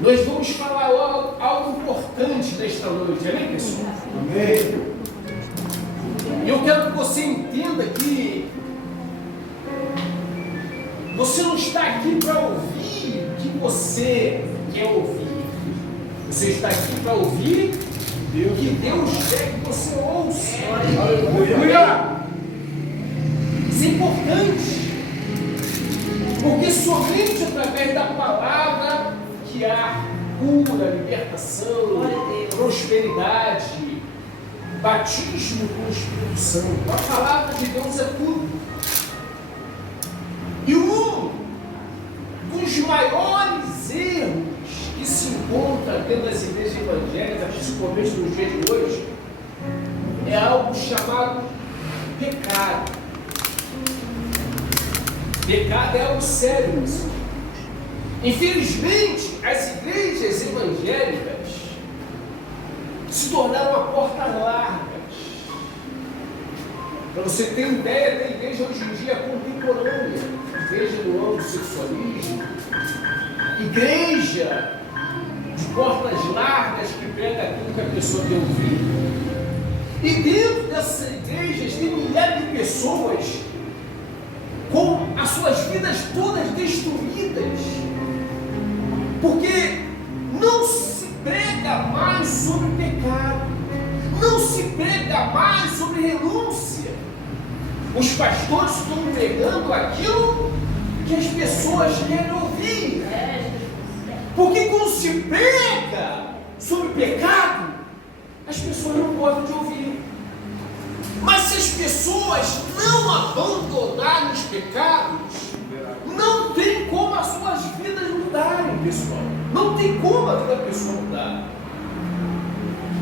Nós vamos falar algo importante nesta noite, amém, pessoal? Amém. E eu quero que você entenda que você não está aqui para ouvir o que você quer ouvir. Você está aqui para ouvir o que Deus quer que você ouça. Aleluia. Isso é importante. Porque somente através da palavra que há cura, libertação, prosperidade, batismo com o Espírito Santo. A palavra de Deus é tudo. E um dos maiores erros que se encontra dentro das igrejas evangélicas, principalmente nos dias de hoje, é algo chamado pecado. Pecado é algo sério, isso. Infelizmente, as igrejas evangélicas se tornaram uma porta largas. Para você ter ideia da igreja hoje em dia contemporânea, igreja do homossexualismo, igreja de portas largas que prega aquilo que a pessoa tem ouvido. E dentro dessas igrejas tem milhares de pessoas com as suas vidas todas destruídas, porque não se prega mais sobre pecado, não se prega mais sobre renúncia. Os pastores estão pregando aquilo que as pessoas querem ouvir, porque quando se prega sobre pecado, as pessoas não gostam de ouvir. Mas se as pessoas não abandonarem os pecados, não tem como as suas vidas mudarem, pessoal. Não tem como a vida da pessoa mudar.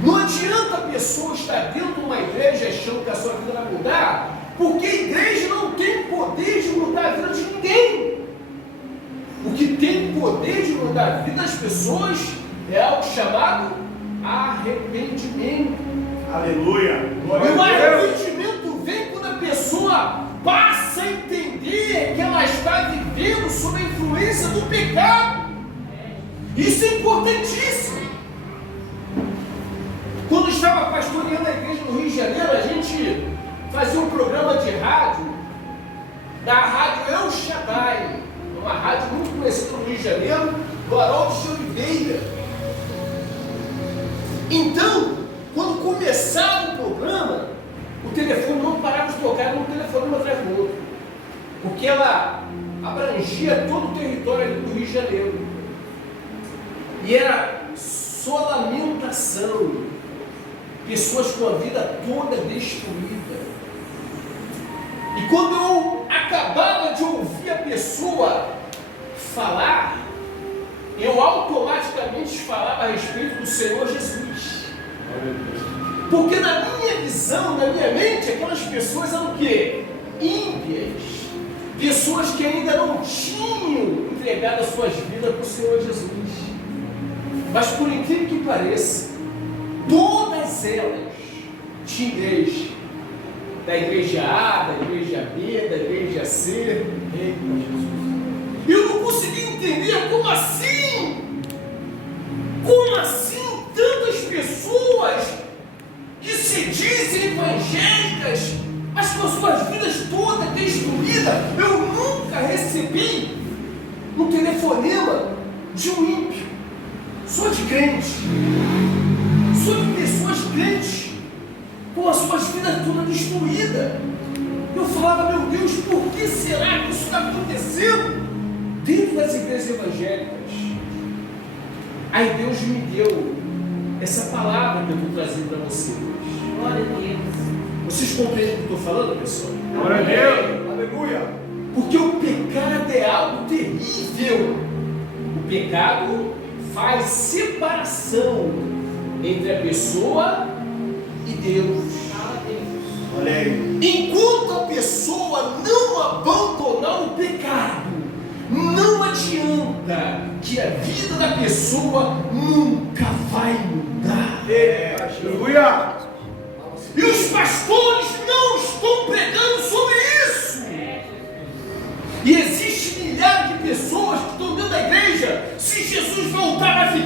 Não adianta a pessoa estar dentro de uma igreja achando que a sua vida vai mudar, porque a igreja não tem poder de mudar a vida de ninguém. O que tem poder de mudar a vida das pessoas é algo chamado arrependimento. Aleluia. E o arrependimento vem quando a pessoa passa a entender que ela está vivendo sob a influência do pecado. Isso é importantíssimo. Quando eu estava pastoreando a igreja no Rio de Janeiro, a gente fazia um programa de rádio da rádio El Shaddai, uma rádio muito conhecida no Rio de Janeiro, do Haroldo de Oliveira. Então, quando começava o programa, o telefone não parava de tocar, um telefone um atrás do outro, porque ela abrangia todo o território ali do Rio de Janeiro, e era só lamentação, pessoas com a vida toda destruída. E quando eu acabava de ouvir a pessoa falar, eu automaticamente falava a respeito do Senhor Jesus. Porque na minha visão, na minha mente, aquelas pessoas eram o quê? Ímpias. Pessoas que ainda não tinham entregado as suas vidas para o Senhor Jesus. Mas por incrível que pareça, todas elas tinham igreja. Da igreja A, da igreja B, da igreja C. E eu não conseguia entender como assim? Como assim tantas pessoas que se dizem evangélicas, mas com as suas vidas todas destruídas? Eu nunca recebi um telefonema de um ímpio, só de crente, só de pessoas crentes, com as suas vidas todas destruídas. Eu falava, meu Deus, por que será que isso está acontecendo dentro das igrejas evangélicas? Aí Deus me deu essa palavra que eu estou trazendo para vocês. Glória a Deus. Vocês compreendem o que eu estou falando, pessoal? Glória a Deus. Aleluia. Porque o pecado é algo terrível. O pecado faz separação entre a pessoa e Deus. Olha aí. Enquanto a pessoa não abandonar o pecado, não adianta que a vida da pessoa nunca vai mudar. Aleluia. E os pastores não estão pregando sobre isso. E existe milhares de pessoas que estão dentro da igreja. Se Jesus voltar, vai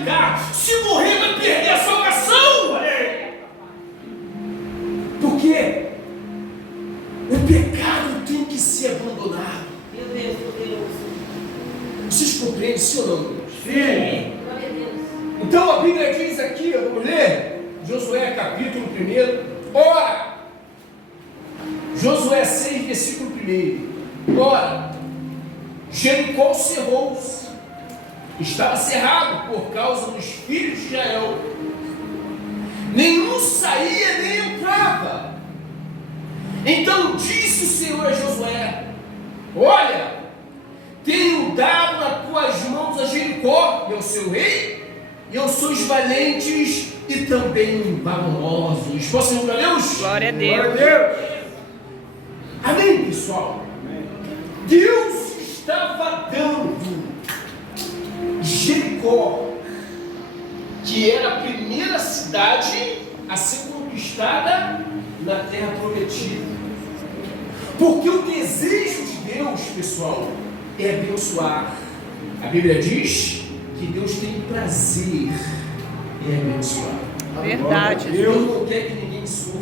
Vocês compreendem, sim ou não? Sim. Então a Bíblia diz aqui, vamos ler, Josué capítulo 1. Ora, Josué 6, versículo 1. Ora, Jericó cerrou-se, estava cerrado por causa dos filhos de Israel. Nenhum saía nem entrava. Então disse o Senhor a Josué: olha, tenho dado nas tuas mãos a Jericó e ao seu rei, e aos seus valentes e também valorosos. Posso ir para Deus? Glória a Deus. Glória a Deus. Amém, pessoal? Deus estava dando Jericó, que era a primeira cidade a ser conquistada na terra prometida. Porque o desejo de Deus, pessoal, é abençoar. A Bíblia diz que Deus tem prazer em abençoar. Verdade. Deus não quer que ninguém sofra.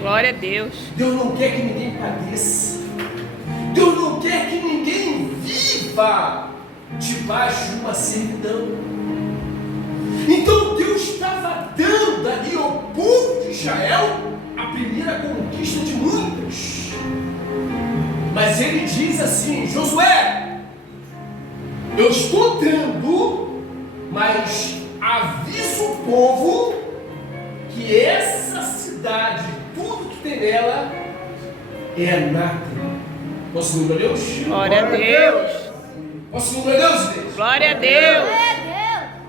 Glória a Deus. Deus não quer que ninguém padeça. Deus não quer que ninguém viva debaixo de uma servidão. Então Deus estava dando ali ao povo de Israel a primeira conquista de muitas. Mas ele diz assim: Josué, eu estou dando, mas aviso o povo que essa cidade, tudo que tem nela, é anátema. Posso ir para Deus? Glória a Deus. Posso ir para Deus, Deus? Glória a Deus.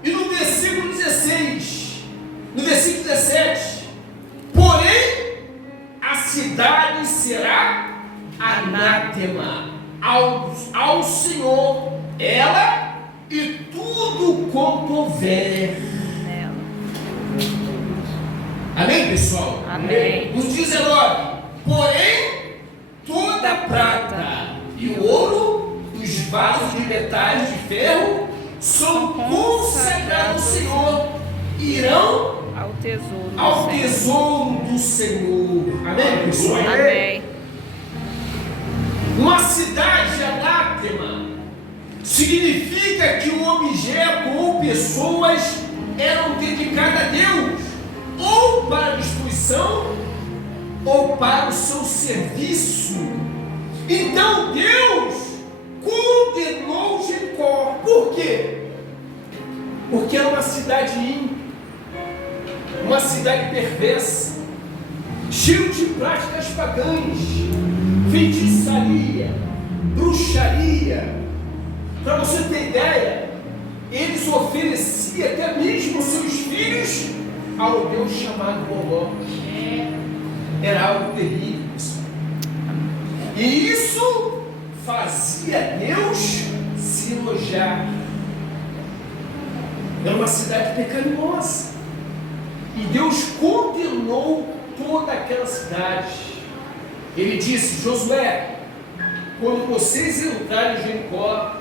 E no versículo 16, no versículo 17, porém, a cidade será anátema ao Senhor, ela e tudo quanto houver. Amém, pessoal? Amém. No 19, porém, toda a prata e o ouro, os vasos de metais de ferro, são consagrados ao Senhor, irão Ao tesouro. do ao Senhor. tesouro do Senhor. Amém, pessoal? Amém. Uma cidade anátema significa que um objeto ou pessoas eram dedicadas a Deus, ou para a destruição, ou para o seu serviço. Então Deus condenou Jericó. Por quê? Porque era uma cidade ímpia, uma cidade perversa, cheia de práticas pagãs, feitiçaria, bruxaria. Para você ter ideia, eles ofereciam até mesmo seus filhos ao Deus chamado Moloque. Era algo terrível, pessoal. E isso fazia Deus se enojar. Era uma cidade pecaminosa. E Deus condenou toda aquela cidade. Ele disse: Josué, quando vocês entrarem em Jericó,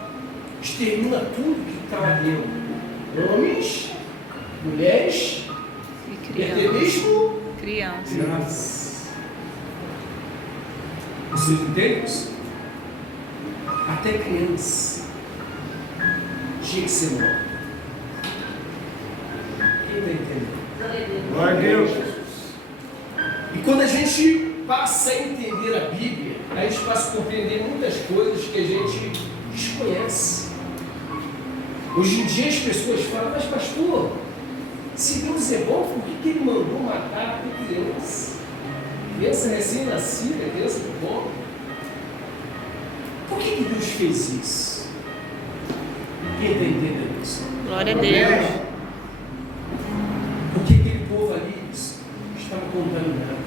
extermina tudo que está lá dentro: homens, mulheres E e até criança. mesmo Criança. crianças. Vocês entendem isso? Até criança tinha que ser morta. Quem está entendendo? Glória a Deus. E quando a gente passa a entender a Bíblia, a gente passa a compreender muitas coisas que a gente desconhece. Hoje em dia as pessoas falam: mas pastor, se Deus é bom, por que Ele mandou matar a criança? Criança recém-nascida, criança do povo. Por que Deus fez isso? Quem está entendendo isso? Glória a Deus. Porque aquele povo ali estava contaminado.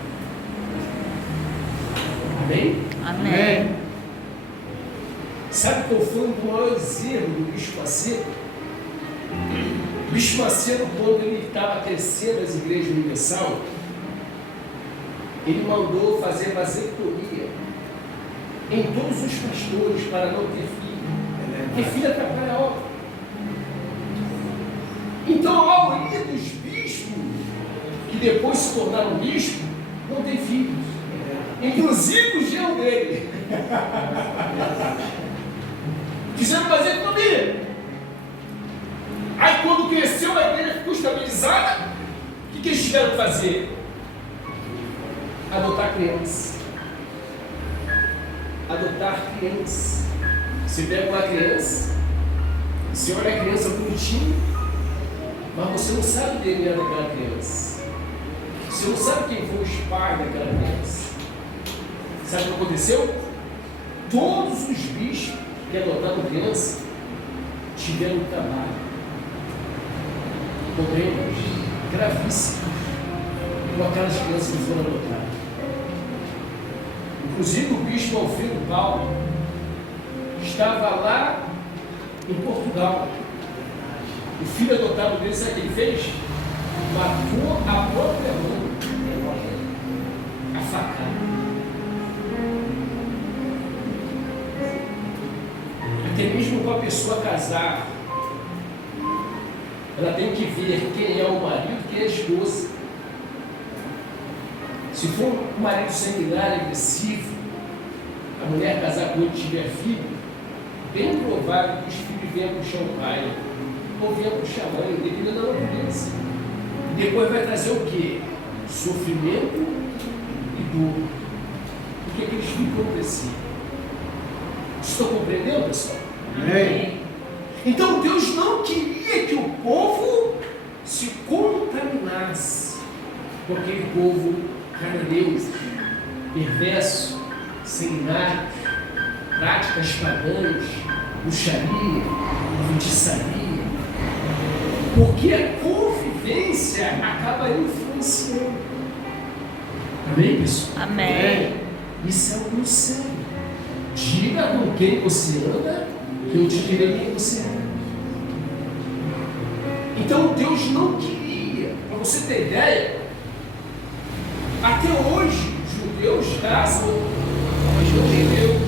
Amém? Amém. Sabe qual foi um dos maiores erros do Bispo Macedo? O Bispo Macedo, quando ele estava crescendo as igrejas universal, ele mandou fazer vasectomia em todos os pastores para não ter filho. Porque filho atrapalha a obra. Então a maioria dos bispos que depois se tornaram bispos não tem filhos. Inclusive o genro dele. Quiseram fazer comigo. tiveram que fazer? Adotar crianças. Adotar crianças. Você pega uma criança, você olha a criança bonitinha, mas você não sabe o DNA daquela criança. Você não sabe quem foi os pais daquela criança. Sabe o que aconteceu? Todos os bichos que adotaram criança tiveram trabalho. Problemas gravíssimos com aquelas crianças que foram adotadas. Inclusive o bispo Alfredo Paulo estava lá em Portugal. O filho adotado dele, sabe o que ele fez? Matou a própria mãe. A facada. Até mesmo com a pessoa casar, ela tem que ver quem é o marido e quem é a esposa. Se for um marido sanguinário, agressivo, a mulher casar com ele e tiver filho, bem provável que os filhos venham puxar o pai, ou venham puxar a mãe, dependendo da natureza. E depois vai trazer o quê? Sofrimento e dor. Porque aqueles filhos vão crescer. Estão compreendendo, pessoal? Amém. Então Deus não queria que o povo se contaminasse com aquele povo cananeu, perverso, sanguinário, práticas pagãs, bruxaria, feitiçaria, porque a convivência acaba influenciando. Amém, pessoal? Amém. Isso é algo sério. Diga com quem você anda, que eu te direi quem você é. Então Deus não queria, para você ter ideia, até hoje os judeus casam com os judeus.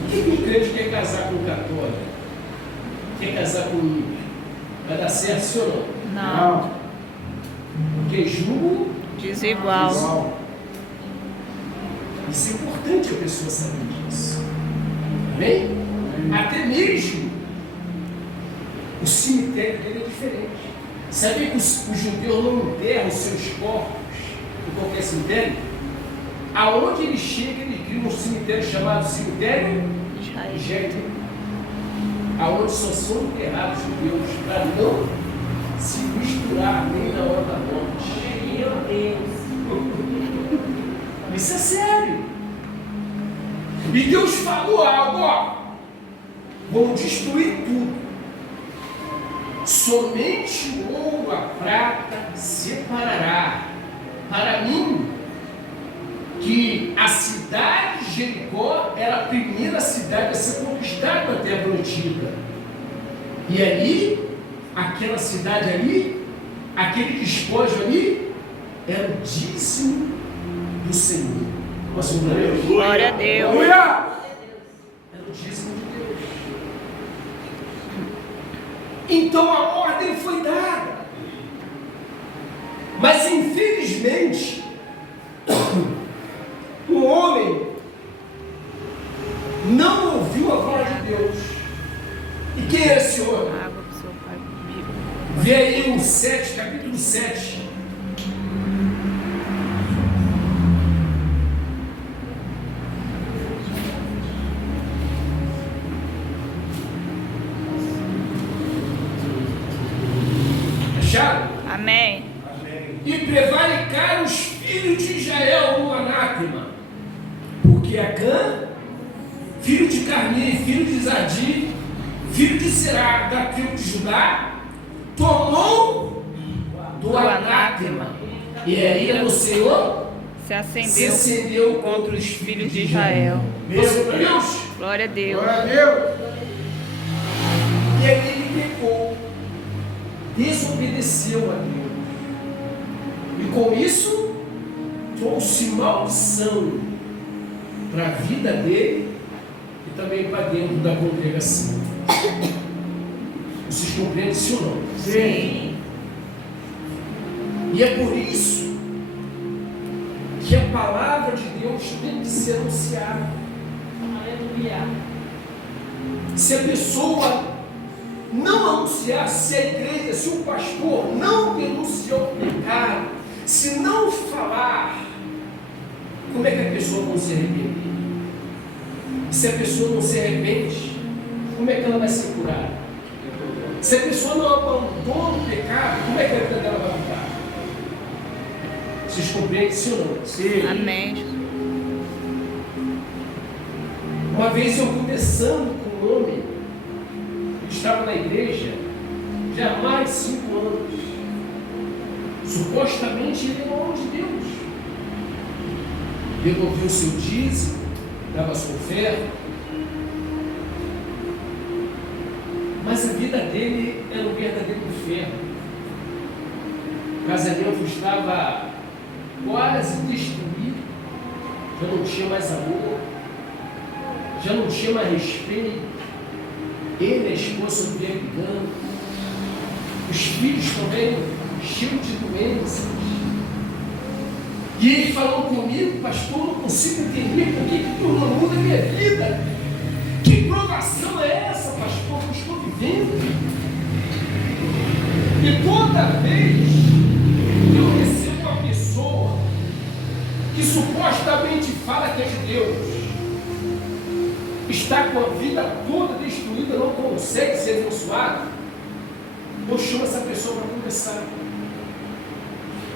Por que um crente quer casar com um católico? Quer casar com um ímpio? Vai dar certo, sim ou não? Não. Porque julgo Desigual. Isso é importante a pessoa saber disso. Amém? Até mesmo o cemitério dele é diferente. Sabia que os judeus não enterram os seus corpos em qualquer cemitério? Aonde eles chegam, eles criam um cemitério chamado cemitério Israelita, aonde só são enterrados judeus, para não se misturar nem na hora da morte. Meu Deus! Isso é sério. E Deus falou algo, ó. Vamos destruir tudo. Somente o ouro, a prata separará. Para mim, que a cidade de Jericó era a primeira cidade a ser conquistada na Terra Prometida. E ali, aquela cidade ali, aquele despojo ali, era o dízimo do Senhor. Glória a Deus. Era o dízimo de Deus. Então a ordem foi dada. Mas infelizmente, o homem não ouviu a voz de Deus. E quem é esse homem? Água pro seu pai. Vê aí o 7, capítulo 7. Acharam? Amém. E prevaricaram os filhos de Israel no anátema, porque Acã, filho de Carmi, filho de Zadi, filho de Será, da tribo de Judá, tomou do anátema, e aí o Senhor Se se acendeu acendeu contra os filhos de Israel. Você para Deus? Glória a Deus. Glória a Deus. E aí ele pecou, desobedeceu a Deus. E com isso, trouxe maldição para a vida dele e também para dentro da congregação. Vocês compreendem isso ou não? Sim. E é por isso que a palavra de Deus tem que ser anunciada. Aleluia. Se a pessoa não anunciar, se a igreja, se o pastor não denunciar o pecado, se não falar, como é que a pessoa não se arrepender? Se a pessoa não se arrepende, como é que ela vai ser curada? Se a pessoa não abandona o pecado, como é que a vida dela vai mudar? Vocês compreendem, sim ou não? Sim. Amém. Uma vez eu conversando com um homem que estava na igreja já há mais de 5 anos. Supostamente ele é o homem de Deus. Devolveu o seu dízimo, dava sua oferta. Mas a vida dele era um verdadeiro inferno. O casamento estava quase destruído. Já não tinha mais amor. Já não tinha mais respeito. Ele e a esposa não viviam brigando. Os filhos também cheios de doenças. E ele falou comigo: pastor, não consigo entender por que tu não muda a minha vida. Que provação é essa, pastor, que eu estou vivendo? E toda vez que eu recebo uma pessoa que supostamente fala que é de Deus, está com a vida toda destruída, não consegue ser abençoado, eu chamo essa pessoa para conversar.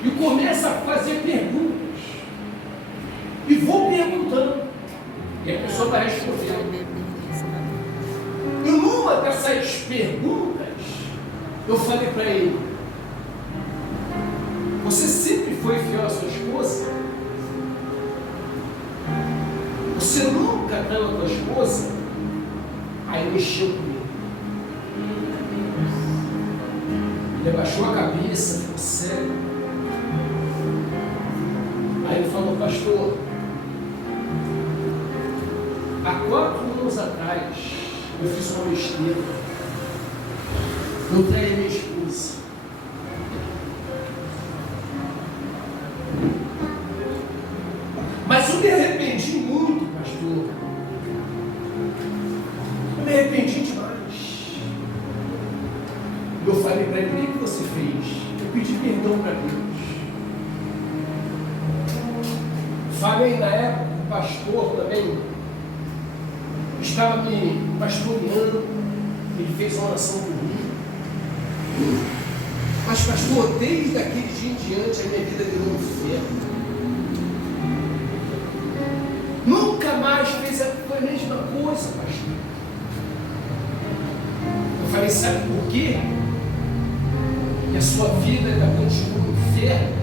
E começo a fazer perguntas. E vou perguntando. E a pessoa vai respondendo. E numa dessas perguntas, eu falei para ele: você sempre foi fiel à sua esposa? Você nunca traiu a tua esposa? Aí mexeu comigo. Ele abaixou a cabeça, ficou sério. Aí ele falou: pastor, há 4 anos atrás eu fiz uma besteira. Eu traí minha esposa. Mas eu me arrependi muito, pastor. Eu me arrependi demais. Eu falei para ele: o que você fez? Eu pedi perdão para Deus. Falei na época, o pastor também estava me pastoreando. Ele fez uma oração por mim. Mas, pastor, desde aquele dia em diante a minha vida virou um inferno. Nunca mais foi a mesma coisa, pastor. Eu falei: sabe por quê? Que a sua vida ainda continua um inferno.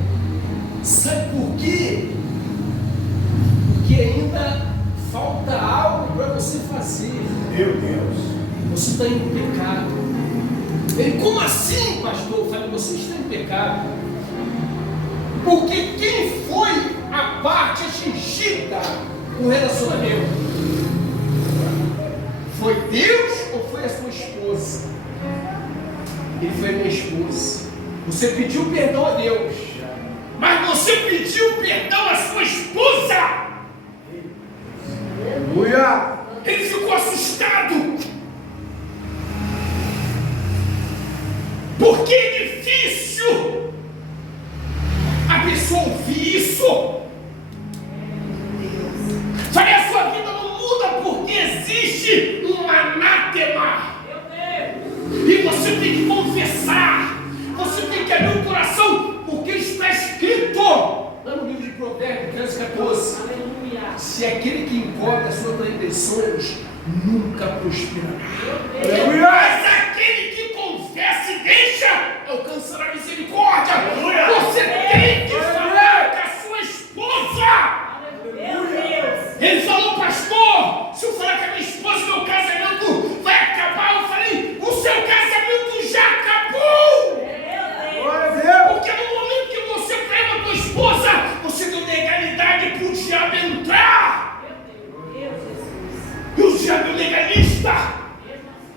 Sabe por quê? Porque ainda falta algo para você fazer. Meu Deus. Você está em pecado. Ele: como assim, pastor? Eu falei: você está em pecado. Porque quem foi a parte atingida no relacionamento? Foi Deus ou foi a sua esposa? Ele foi a minha esposa. Você pediu perdão a Deus, mas você pediu perdão à sua esposa. Aleluia. Ele ficou assustado. Porque é difícil a pessoa ouvir isso. Falei: a sua vida não muda porque existe um anátema. E você tem que confessar. Você tem que abrir o coração, porque está escrito lá no livro de Provérbios 13:14. Se aquele que encobre as suas transgressões nunca prosperará. Mas aquele que confessa e deixa alcançará misericórdia. Você tem que falar com a sua esposa. Ele falou: pastor, se eu falar com a minha esposa, meu casamento vai acabar. Eu falei: o seu casamento já acabou. Porque no momento que você pega a tua esposa, você deu legalidade para o diabo entrar. E o diabo é legalista.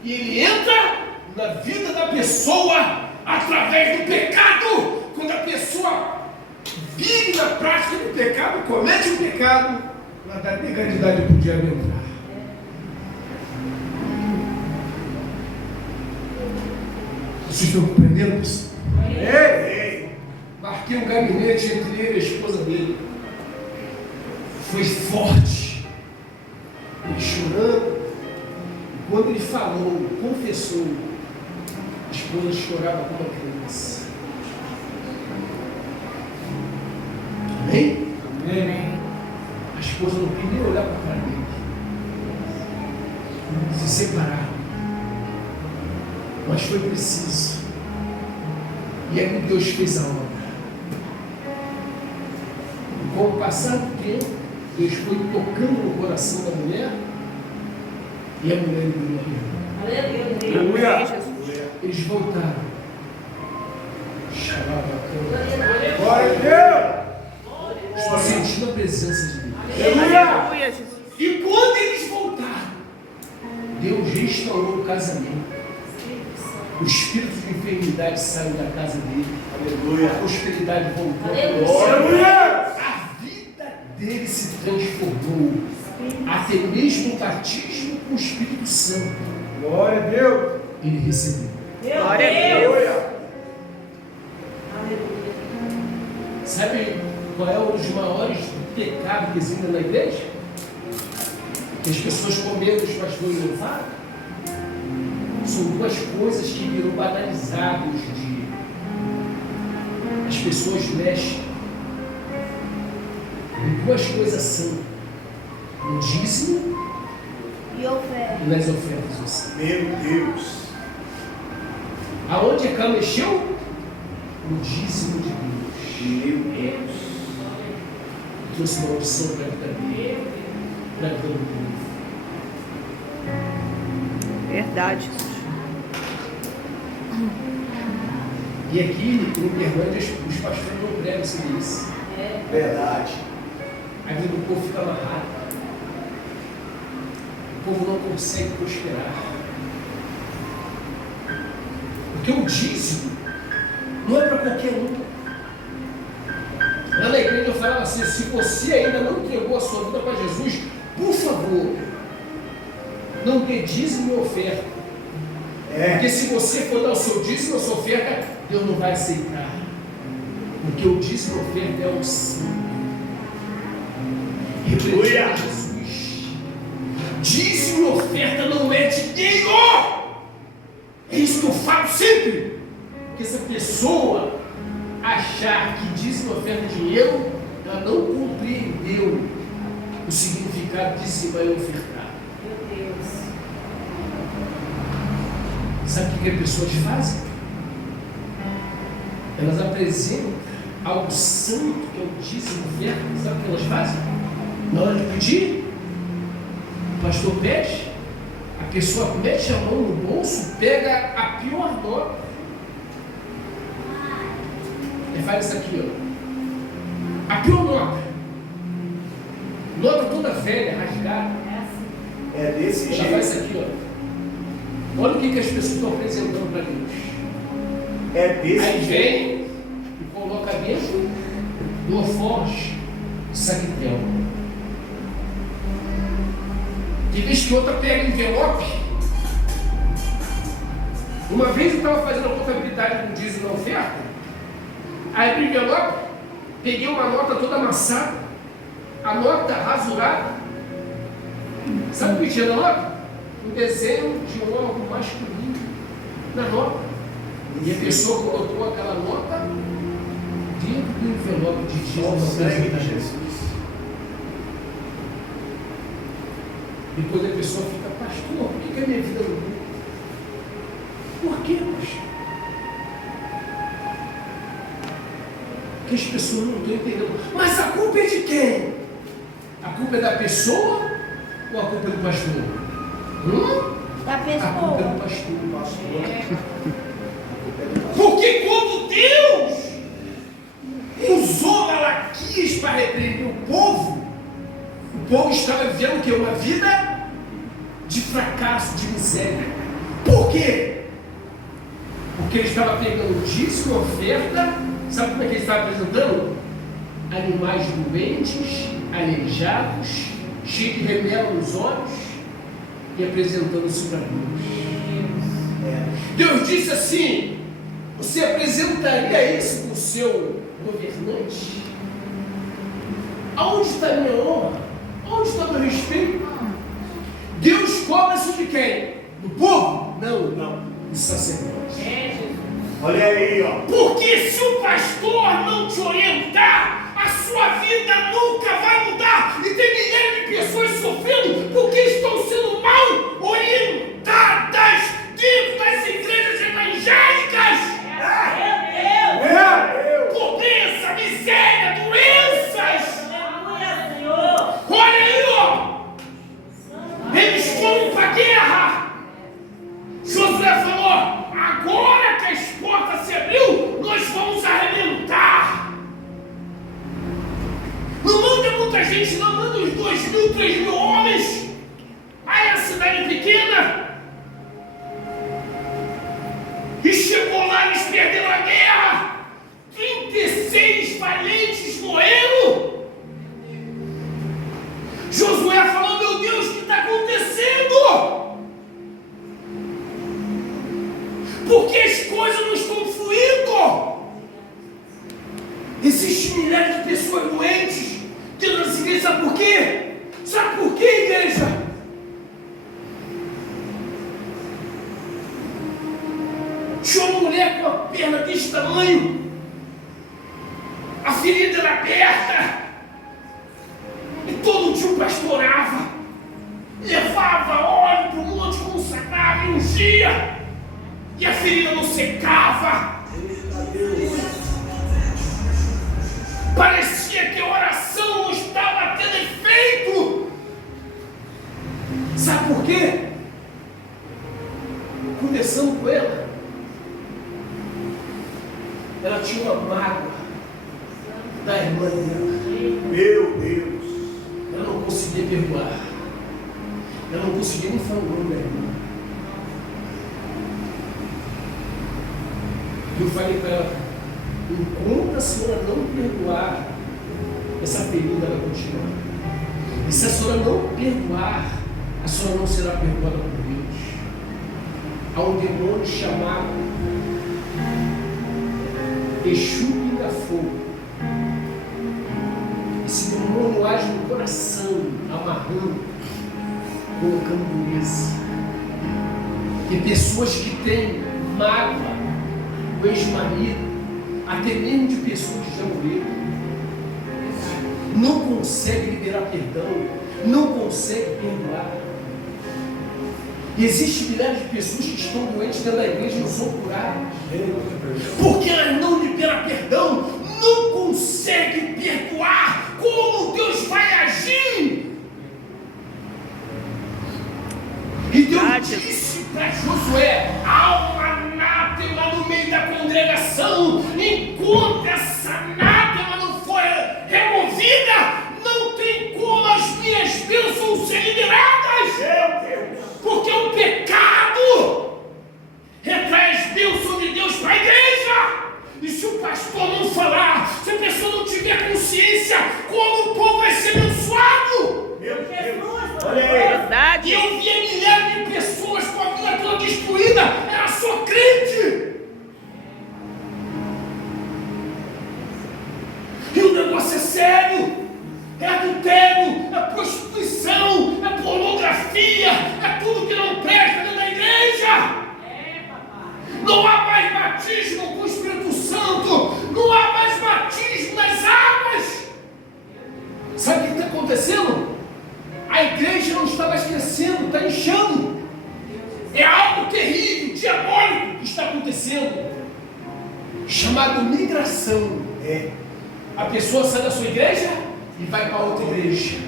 E ele entra na vida da pessoa através do pecado. Quando a pessoa vive na prática do pecado, comete o pecado, ela dá legalidade para o diabo entrar. Vocês estão compreendendo isso? Ei. Marquei um gabinete entre ele e a esposa dele. Foi forte. Ele chorando. E quando ele falou, confessou, a esposa chorava como uma criança. Amém? Amém. A esposa não queria nem olhar para a cara dele. Se separaram. Mas foi preciso. E aí Deus fez a obra. Com o passar do tempo, Deus foi tocando no coração da mulher e a mulher engoliu. Aleluia. Amém, Jesus. Eles voltaram. Xalabacana. Glória a Deus. Estou sentindo a presença de Deus. Aleluia. Aleluia, Jesus. E quando eles voltaram, Deus restaurou o casamento. O espírito de enfermidade saiu da casa dele. Aleluia. A prosperidade voltou. Aleluia. A vida dele se transformou. Até mesmo o batismo com o Espírito Santo Glória a Deus. ele recebeu. Glória a Deus. Aleluia. Sabe qual é um dos maiores pecados que existe na igreja? Que as pessoas com medo dos pastores não falam. São duas coisas que viram banalizadas hoje em dia. As pessoas mexem em duas coisas são: no dízimo e nas ofertas. Meu Deus. Aonde a cama mexeu? No dízimo de Deus. Meu Deus. Trouxe maldição para a vida dele, para a vida do povo. Verdade. E aqui, em Uberlândia, os pastores não pregam sobre isso. Verdade. A vida do povo fica amarrada. O povo não consegue prosperar. Porque o dízimo não é para qualquer um. Lá na igreja eu falava assim: se você ainda não entregou a sua vida para Jesus, por favor, não dê dízimo e oferta. Porque se você for dar o seu dízimo, a sua oferta, Deus não vai aceitar. Porque o dízimo e a oferta é o sangue. Refletindo a Jesus. Dízimo e oferta não é dinheiro. É isso que eu falo sempre. Porque se a pessoa achar que dízimo e oferta é dinheiro, ela não compreendeu o significado de dizimar e ofertar. Meu Deus. Sabe o que as pessoas fazem? Elas apresentam algo santo, que é o dízimo e oferta. Sabe o que elas fazem? Na hora de pedir, o pastor pede, a pessoa mete a mão no bolso, pega a pior nota e faz isso aqui, ó. A pior nota toda velha, rasgada. É desse Ela faz isso aqui, ó. Olha o que as pessoas estão apresentando para Deus. É desse Aí vem e coloca dentro do alforje de sacritel. De vez que outra pega envelope. Uma vez eu estava fazendo a contabilidade com dízimo na oferta. Aí abri o envelope, peguei uma nota toda amassada, a nota rasurada. Sabe o que tinha na nota? Um desenho de um órgão masculino na nota. E a pessoa colocou aquela nota dentro do envelope de dízimo. O sangue de Jesus. Depois a pessoa fica: pastor, por que a minha vida mudou? Por quê, pastor? Porque as pessoas não estão entendendo. Mas a culpa é de quem? A culpa é da pessoa ou a culpa é do pastor? Da A culpa é do pessoa. pastor. Porque quando Deus usou Malaquias para repreender o povo estava vivendo o quê? Uma vida de fracasso, de miséria. Por quê? Porque ele estava pegando dízimo, oferta. Sabe como é que ele estava apresentando? Animais doentes, aleijados, cheios de remelo nos olhos, e apresentando isso para Deus. Deus disse assim: Você apresentaria isso para o seu governante? Aonde está a minha honra? Onde está o meu respeito? Deus cobra isso de quem? Do povo? Não. Do sacerdote. Olha aí, ó. Porque se o pastor não te orientar, a sua vida nunca vai mudar. E tem milhares de pessoas sofrendo porque estão sendo mal orientadas dentro das igrejas evangélicas. Pobreza, miséria, doenças. Olha aí, ó. Eles foram para a guerra. Josué falou: agora que as portas se abriu, nós vamos arrebentar. Não manda muita gente, não manda uns 2.000, 3.000 homens. Aí a cidade pequena. E chegou lá, eles perderam a guerra. 36 valentes morreram. Josué falou: meu Deus, o que está acontecendo? Porque as coisas não estão fluindo. Existem milhares de pessoas doentes dentro das igrejas. Sabe por quê? Sabe por quê, igreja? Tinha uma mulher com a perna desse tamanho, a ferida era aberta, e todo dia o pastorava, levava óleo para o monte, consagrava e ungia, e a ferida não secava. Parecia que a oração não estava tendo efeito. Sabe por quê? Conversando com ela, ela tinha uma mágoa da irmã dela. Meu Deus. Ela não conseguia perdoar. Ela não conseguia nem falar o nome da irmã. Eu falei para ela: enquanto a senhora não perdoar, essa ferida vai continuar. E se a senhora não perdoar, a senhora não será perdoada por Deus. Há um demônio chamado Exu Pinga Fogo. Esse demônio age no coração, amarrando, colocando dureza. Tem pessoas que têm mágoa, o ex-marido, até mesmo de pessoas que já morreram, não consegue liberar perdão, não consegue perdoar. E existem milhares de pessoas que estão doentes dentro da igreja e não são curadas, porque elas não liberam perdão, não conseguem perdoar. Como Deus vai agir? E Deus disse para Josué: há uma anátema no meio da congregação. Enquanto essa anátema não for removida, não tem como as minhas bênçãos ser liberadas. Meu Deus. Porque o pecado retrai as bênçãos de Deus para a igreja. E se o pastor não falar, se a pessoa não tiver consciência, como o povo vai ser abençoado? Meu Deus. Olha aí. Verdade. E eu via milhares de pessoas com a vida toda destruída, era só crente. E o negócio é sério. É adultério, é prostituição, é pornografia, é tudo que não presta dentro da igreja. Não há mais batismo com o Espírito Santo, não há mais batismo nas águas. Sabe o que está acontecendo? A igreja não está mais crescendo, está inchando. É algo terrível, diabólico que está acontecendo, chamado migração. A pessoa sai da sua igreja e vai para outra igreja.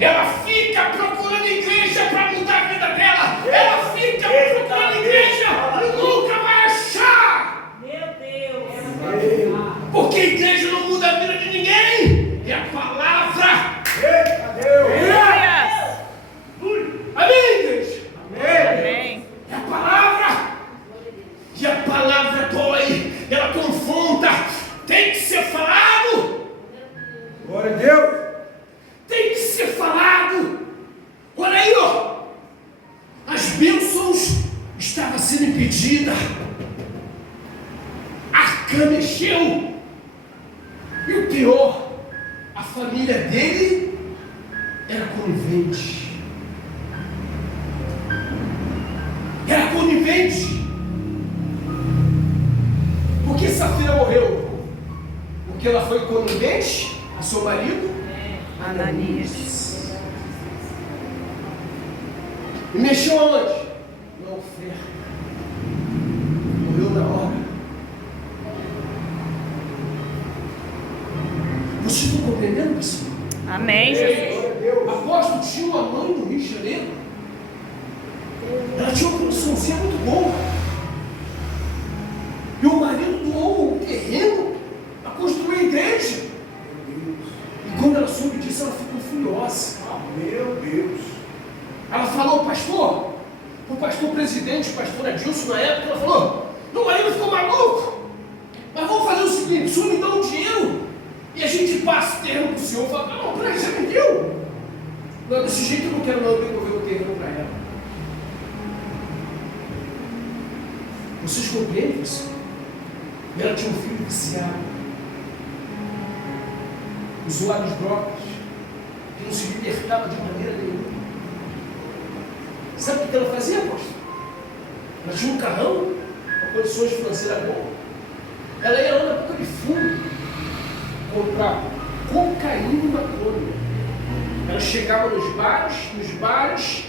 Ela fica procurando igreja para mudar a vida dela. Ela fica procurando igreja e nunca vai achar. Meu Deus. Porque a igreja não muda a vida de ninguém. É a palavra. Eita Deus. Amém, igreja? Amém. É a palavra. E a palavra dói. Ela confronta. Tem que ser falado. Glória a Deus. Tem que ser falado. Olha aí, ó. As bênçãos estavam sendo impedidas. Acã mexeu. E o pior, a família dele era conivente. Era conivente. Por que Safira morreu? Porque ela foi conivente a seu marido Ananias. E mexeu aonde? Na oferta. Morreu na hora. Vocês estão compreendendo, pessoal? Amém, Jesus. Glória a Deus. Apóstolo, tinha uma mãe no Rio de Janeiro. Ela tinha uma produçãozinha muito boa. E o marido doou um terreno para construir a igreja. E quando ela soube disso, ela ficou furiosa. Meu Deus. Ela falou, pastor, o pastor presidente, o pastor Adilson, na época, ela falou, meu marido ficou maluco, mas vamos fazer o seguinte, o senhor me dá um dinheiro e a gente passa o terreno para o senhor. Eu falo, não, peraí, você me deu? Não, desse jeito eu não quero não devolver o terreno para ela. Vocês compreendem isso? E ela tinha um filho viciado, usuário de drogas, que não se libertava de maneira nenhuma. Sabe o que ela fazia, apóstolo? Ela tinha um carrão, com condições financeiras boas. Ela ia lá na boca de fundo comprar cocaína e maconha. Ela chegava nos bares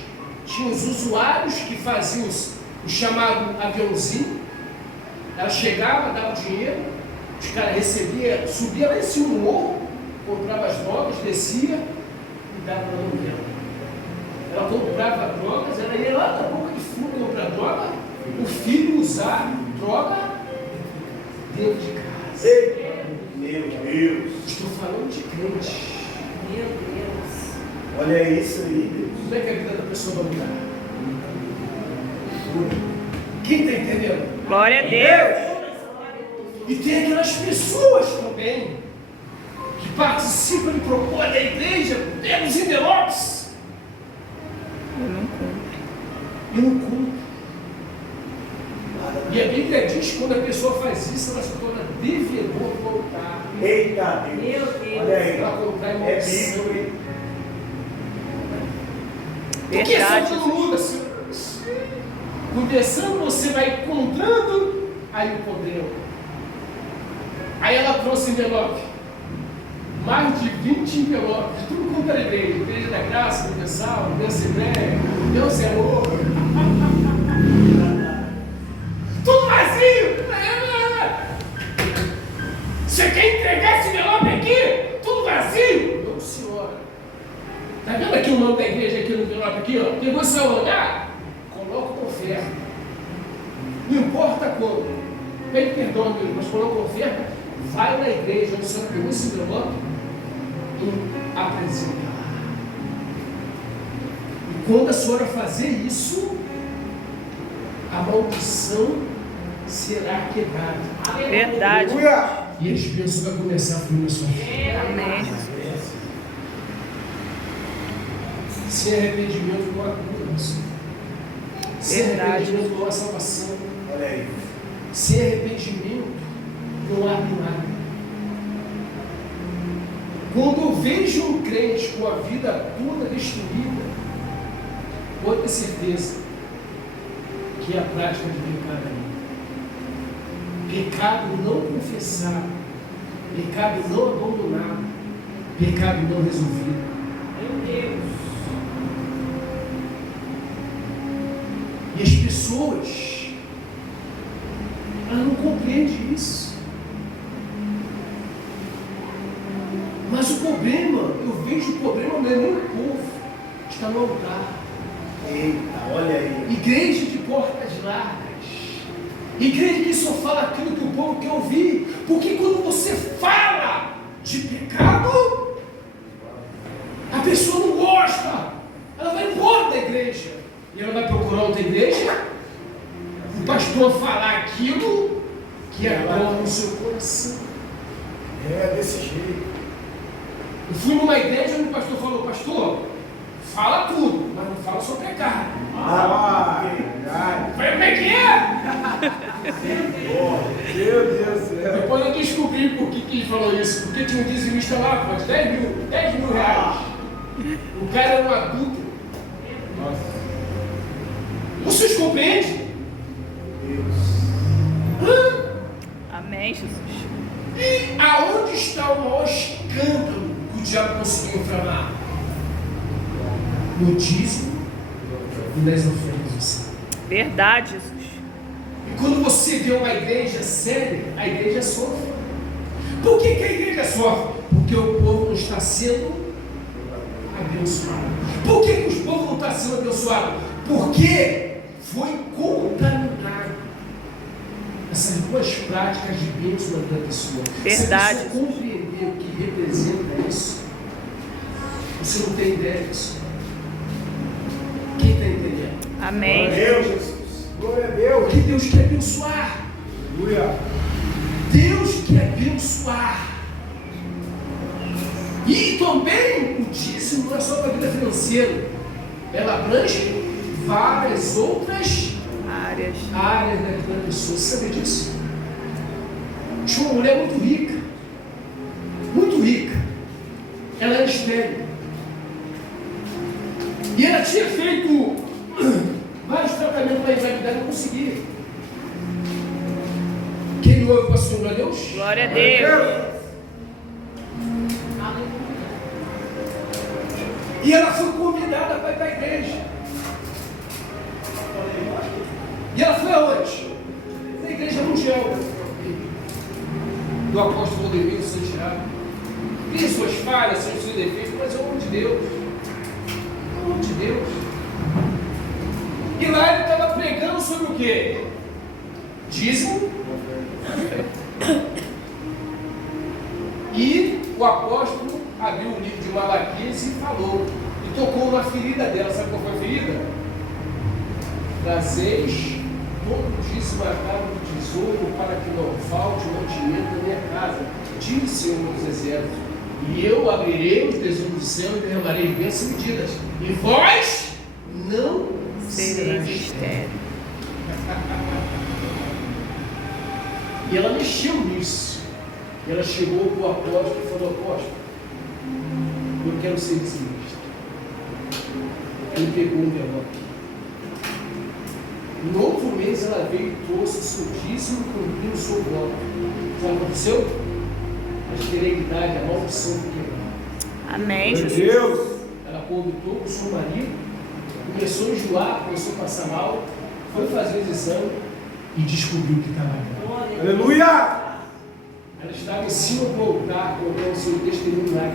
tinha os usuários que faziam o chamado aviãozinho. Ela chegava, dava o dinheiro, os caras recebiam, subia lá em cima do morro, comprava as drogas, descia e dava na mão dela. Ela comprava drogas, ela ia lá na boca de fundo comprar droga, o filho usar droga dentro de casa. Eita, meu Deus. Estou falando de crente. Meu Deus. Olha isso aí, Deus. Como é que a vida da pessoa vai mudar? Quem está entendendo? Glória a Deus. E tem aquelas pessoas também que participam de propor da igreja, pegam os envelopes Eu não cumpro. e não cumprem. E a Bíblia diz que quando a pessoa faz isso, ela se torna devedor do altar. Eita, Deus. Meu Deus. Olha aí. Para comprar É emoção. bíblico, hein? Por que Verdade. isso não muda, Senhor? Conversando, você vai encontrando aí o problema. Aí ela trouxe envelope. Mais de 20 envelopes, tudo quanto era igreja. Igreja da Graça, Universal, Deus Assembleia, Deus é amor. Tudo vazio. Você quer entregar esse envelope aqui? Tudo vazio? Não, senhora. Tá vendo aqui o nome da igreja aqui no envelope aqui, ó? Pegou seu lugar? Coloca uma oferta. Não importa como. Pede perdão, meu irmão, mas coloca uma oferta. Vai na igreja onde a senhora pegou esse envelope e apresenta lá. E quando a senhora fazer isso, a maldição será quebrada. Verdade. Aleluia. E as bênçãos vão começar a fluir na sua vida. Amém, Jesus. Sem arrependimento não há cura, meu Senhor. Sem Verdade. arrependimento não há salvação. Olha aí. Sem arrependimento não há milagre. Quando eu vejo um crente com a vida toda destruída, pode ter certeza que é a prática de pecado ali. Pecado não confessado, pecado não abandonado, pecado não resolvido. Meu Deus. E as pessoas, elas não compreendem isso. Mas o problema, eu vejo o problema não é nem o povo, está no altar. Eita, olha aí. Igreja de portas largas. Igreja que só fala aquilo que o povo quer ouvir. Porque quando você fala de pecado, a pessoa não gosta. Ela vai embora da igreja. E ela vai procurar outra igreja. O pastor falar aquilo que adora no seu coração. É desse jeito. Eu fui numa igreja onde o pastor falou, pastor, fala tudo, mas não fala só pecado. Ah, verdade. Falei, como é que é? Meu Deus do céu. que ele falou isso? Porque tinha um dizimista lá, pô, de 10 mil reais. O cara era um adulto. Vocês compreendem? Hã? Amém, Jesus. E aonde está o maior escândalo que o diabo conseguiu inflamar? No dízimo e nas ofertas. Verdade, Jesus. E quando você vê uma igreja séria, a igreja sofre. Por que a igreja sofre? Porque o povo não está sendo abençoado. Por que o povo não está sendo abençoado? Porque foi contaminado. Essas boas práticas de bênção da pessoa. Verdade. Se você compreender o que representa isso, você não tem ideia disso. Quem está entendendo? Amém. Glória a Deus, Jesus. Glória a Deus. Porque Deus quer abençoar. Aleluia. Deus quer abençoar. E também o dízimo não é só para a vida financeira. Ela abrange várias outras Áreas. áreas da vida da pessoa. Você sabe disso? Tinha uma mulher muito rica. Muito rica. Ela era estéril. E ela tinha feito vários tratamentos para engravidar e não conseguia. Quem ouve para o Senhor a Deus? Glória a Deus. E ela foi convidada para ir para a igreja. E ela foi aonde? Na igreja mundial do apóstolo Valdemiro Santiago. Tem suas falhas, seus defeitos, mas é o homem de Deus. É o homem de Deus. E lá ele estava pregando sobre o quê? Dízimo. E o apóstolo abriu o livro de Malaquias e falou. E tocou na ferida dela. Sabe qual foi a ferida? Trazeis todo o dízimo à casa do tesouro, para que não falte mantimento na minha casa, diz o Senhor dos Exércitos. E eu abrirei os tesouros do céu e derramarei bênçãos medidas. E vós não Sereis estéril. E ela mexeu nisso. E ela chegou para o apóstolo e falou: apóstolo, eu quero ser dizimista. Ele pegou um envelope. No outro mês ela veio e trouxe o seu dízimo e cumpriu o seu voto. Sabe o que aconteceu? A esterilidade, a maldição foi quebrada. Amém, Meu Jesus. Deus. Ela condutou com o seu marido, começou a enjoar, começou a passar mal, foi fazer o exame e descobriu que estava grávida. Aleluia. Ela estava em cima do altar contando o seu testemunho lá.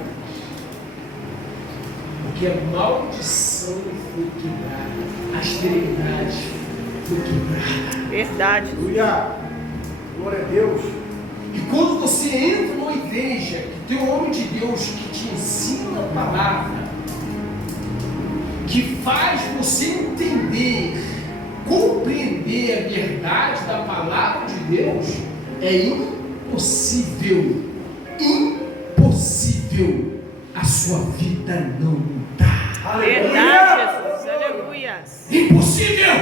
Porque a maldição foi quebrada, a esterilidade foi quebrada. Verdade. Aleluia. Glória a Deus. E quando você entra numa igreja que tem um homem de Deus que te ensina a palavra, que faz você entender, compreender a verdade da palavra de Deus, é impossível a sua vida não mudar. Verdade, Jesus. Aleluia. Impossível!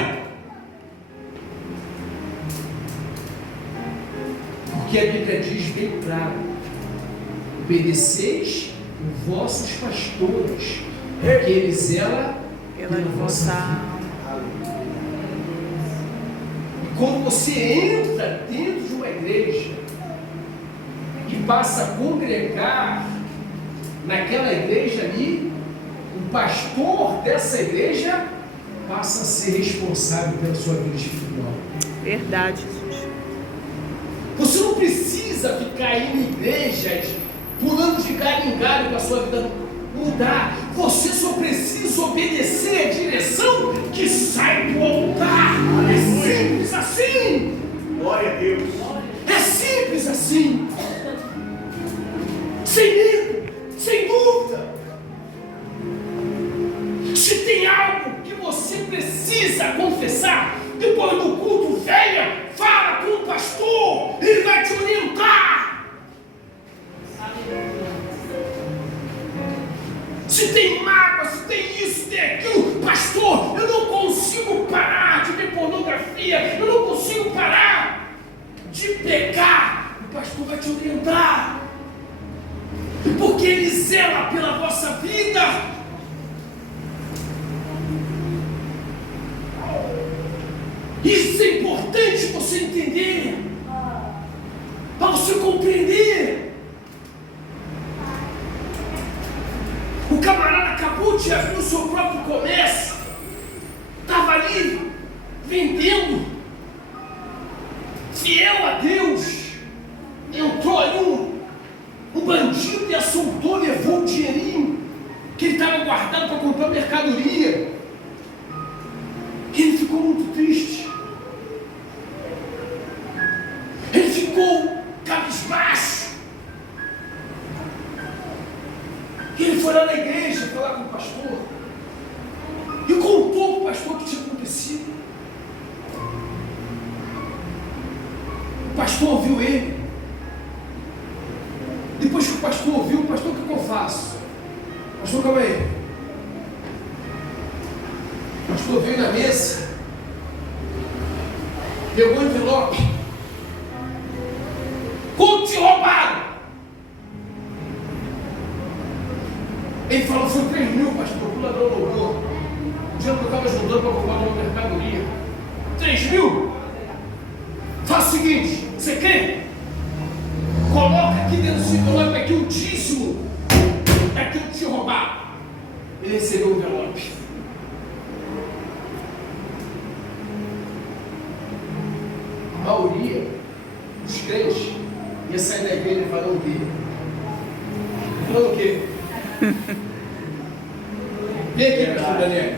Porque a Bíblia diz bem claro: obedeceis os vossos pastores, porque eles zelam Pela vossa vida. alma. E quando você entra dentro de uma igreja e passa a congregar naquela igreja ali, o pastor dessa igreja passa a ser responsável pela sua vida espiritual. Verdade, Jesus. Você não precisa ficar indo em igrejas, pulando de galho em galho para a sua vida mudar. Você só precisa obedecer a direção que sai do altar. É simples assim. Glória a Deus. É simples assim. Sem medo, sem dúvida. Se tem algo que você precisa confessar, depois do culto, venha, fala com o pastor, ele vai te orientar. Se tem mágoa, se tem isso, tem aquilo, pastor, eu não consigo parar de ver pornografia, eu não consigo parar de pecar, o pastor vai te orientar. porque Ele zela pela vossa vida. Isso é importante você entender, para você compreender. O camarada acabou de abrir o seu próprio comércio, estava ali vendendo, fiel a Deus. Entrou ali um bandido e assaltou, levou o dinheirinho que ele estava guardando para comprar mercadoria. Ele ficou muito triste. Ele ficou cabisbaixo. Ele foi lá na igreja falar com o pastor e contou para o pastor o que tinha acontecido. O pastor ouviu ele. Depois que o pastor ouviu, o pastor, o que eu faço? Pastor, calma aí. O pastor veio na mesa, pegou o envelope. Quanto te roubaram? Ele falou, foi 3 mil, pastor, o ladrão roubou. O dinheiro que eu estava ajudando para comprar uma mercadoria. 3 mil? Faz o seguinte, você quer? Coloca aqui dentro desse envelope aqui o dízimo daquilo que te roubaram. Ele recebeu o envelope. A maioria dos crentes ia sair da igreja falando o quê? Falando o quê? Vem aqui, pastor Daniel.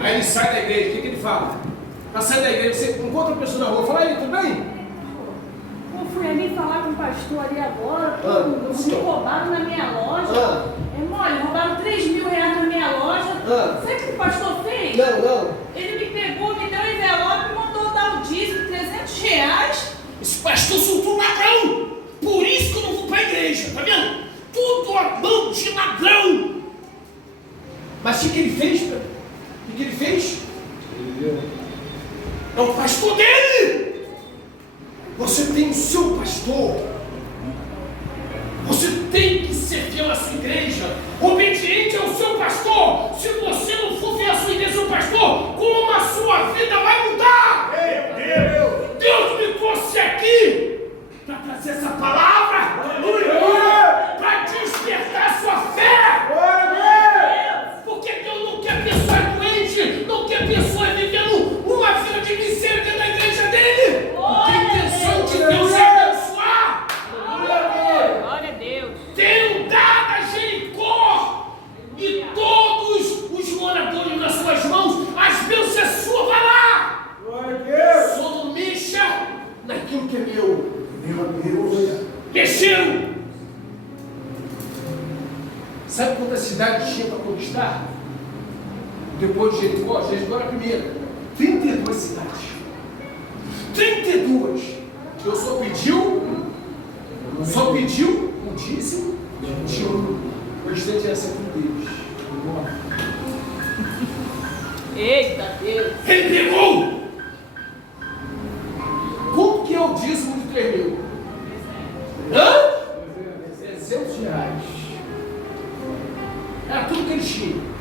Aí ele sai da igreja, o que ele fala? Para sair da igreja, você encontra uma pessoa na rua, fala aí, tudo bem? Eu fui ali falar com o pastor ali agora, me roubaram na minha loja. Olha, roubaram 3 mil reais na minha loja. Sabe o que o pastor fez? Não. Ele me pegou, me deu um envelope e mandou dar o dízimo, 300 reais. Esse pastor soltou ladrão. Por isso que eu não vou para a igreja, tá vendo? Tudo a mão de ladrão. Mas o que ele fez? O que ele fez? É o pastor dele. Você tem o seu pastor. Você tem que ser fiel à sua igreja, obediente ao seu pastor. Se você não for fiel à sua igreja, seu pastor, como a sua vida vai mudar? Deus me trouxe aqui para trazer essa palavra, para despertar a sua fé. Porque Deus não quer pessoa doente, não quer pessoa vivendo uma vida de miséria dentro da igreja dele. A intenção de Deus é abençoar. Glória a Deus. Tenho dado a Jericó e todos os moradores nas suas mãos, as bênçãos é sua, vai lá. Só não mexa naquilo que é meu. Meu Deus. Mexeu. Sabe quantas cidades tinha para conquistar? Depois de Jericó, Jericó era a primeira. 32 cidades. 32. Deus só pediu o dízimo de um. O restante era sempre deles. Eita Deus. Ele pegou. Quanto que é o dízimo de 3 mil? 300 reais. Era tudo que ele tinha.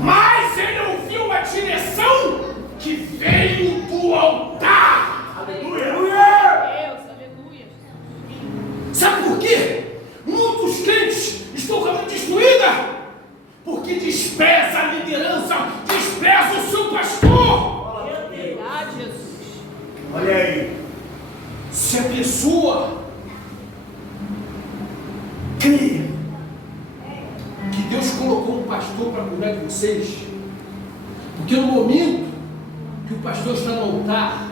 Mas ele ouviu a direção que veio do altar. Aleluia. Deus, aleluia. Sabe por quê? Muitos crentes estão com a vida destruída porque despreza a liderança, despreza o seu pastor. Verdade, Jesus. Olha aí. Se a pessoa crê que Deus colocou um pastor para cuidar de vocês, porque no momento que o pastor está no altar,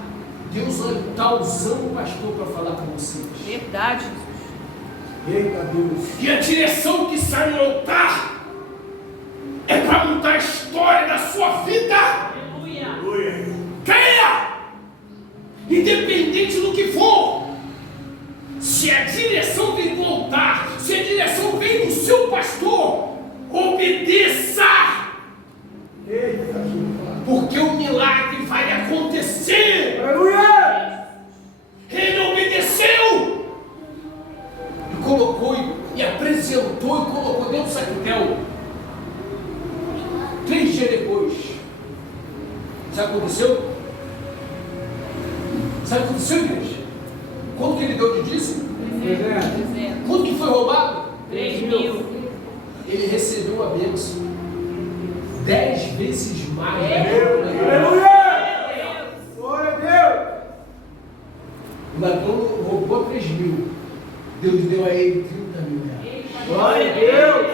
Deus está usando o pastor para falar com vocês. Verdade, Jesus. Eita Deus. E a direção que sai no altar é para mudar a história da sua vida. Aleluia. Aleluia. Creia! Independente do que for, se a direção vem do altar, se a direção vem do seu pastor, obedeça! Eita Jesus. Porque o milagre vai acontecer. Aleluia. Ele obedeceu. E Sabe o que aconteceu, igreja? Quanto que ele deu de dízimo? 300. Quanto que foi roubado? 3.000. Ele recebeu a bênção 10 vezes mais. Aleluia! Glória a Deus! O ladrão roubou 3.000. Deus deu a ele 30 mil reais. Glória a Deus!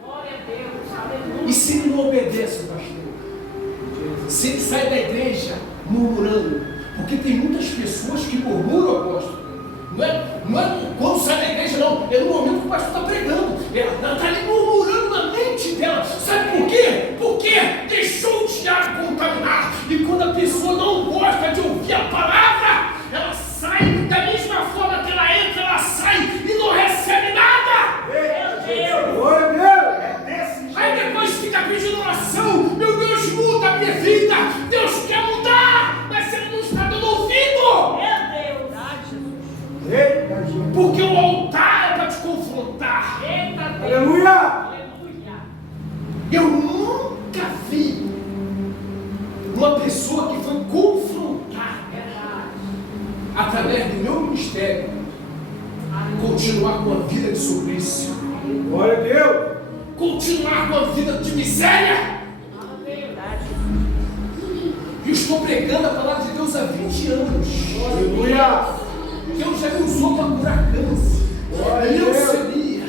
Glória a Deus. Aleluia. E se ele não obedece, pastor? Se ele sai da igreja murmurando, porque tem muitas pessoas que murmuram, apóstolo. Não é quando sai da igreja, não. É no momento que o pastor está pregando. Ela está ali murmurando na mente dela. Sabe por quê? Porque deixou o diabo contaminar. E quando a pessoa não gosta de ouvir a palavra, ela sai da mesma forma que ela entra, ela sai e não recebe nada. Meu Deus. Glória a Deus! É desse jeito. Aí depois fica pedindo oração. Meu Deus, muda a minha vida. Deus quer mudar, mas ele não está dando ouvido. Meu Deus. Eita, Jesus. Porque o altar é para te confrontar. Eita Deus. Aleluia! Aleluia. Eu nunca vi uma pessoa que foi confrontada através do meu ministério continuar com a vida de suplício, Glória a Deus! continuar com a vida de miséria. Verdade. Eu estou pregando a palavra de Deus há 20 anos. Aleluia! Deus já me usou para curar câncer, Glória a Deus. leucemia,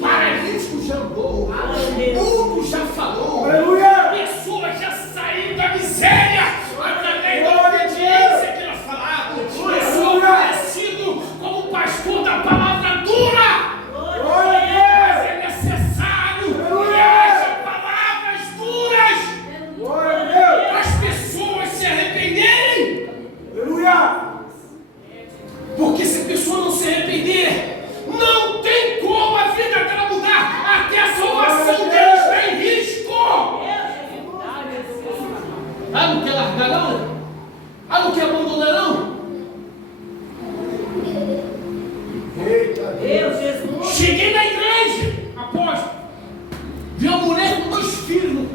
paralítico já andou, mundo já falou, Aleluia! pessoas já saíram da miséria através da obediência que nós falamos. Eu sou conhecido como pastor da palavra dura, Glória a mas é necessário que haja palavras duras Glória a Deus! para as pessoas se arrependerem. Aleluia! Porque se a pessoa não se arrepender, não tem como a vida dela mudar, até a salvação dela está em risco. Ah, não quer largar não? Ah, não quer abandonar não? Eita, Deus, Jesus. Cheguei na igreja, apóstolo, vi uma mulher com 2 filhos,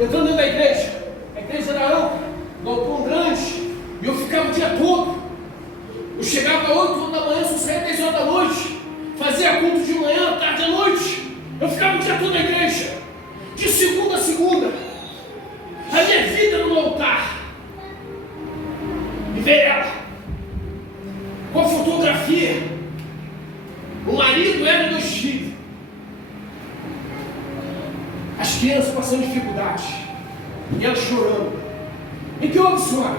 entrando dentro da igreja. A igreja era ampla, galpão grande, e eu ficava o dia todo. Eu chegava às 8 da manhã, só saía 10 horas da noite, fazia culto de manhã, tarde à noite. Eu ficava o dia todo na igreja, de segunda a segunda. A minha vida no altar. E ver ela com a fotografia. O marido era 2 filhos. As crianças passando dificuldade. E ela chorando. E que houve, senhora?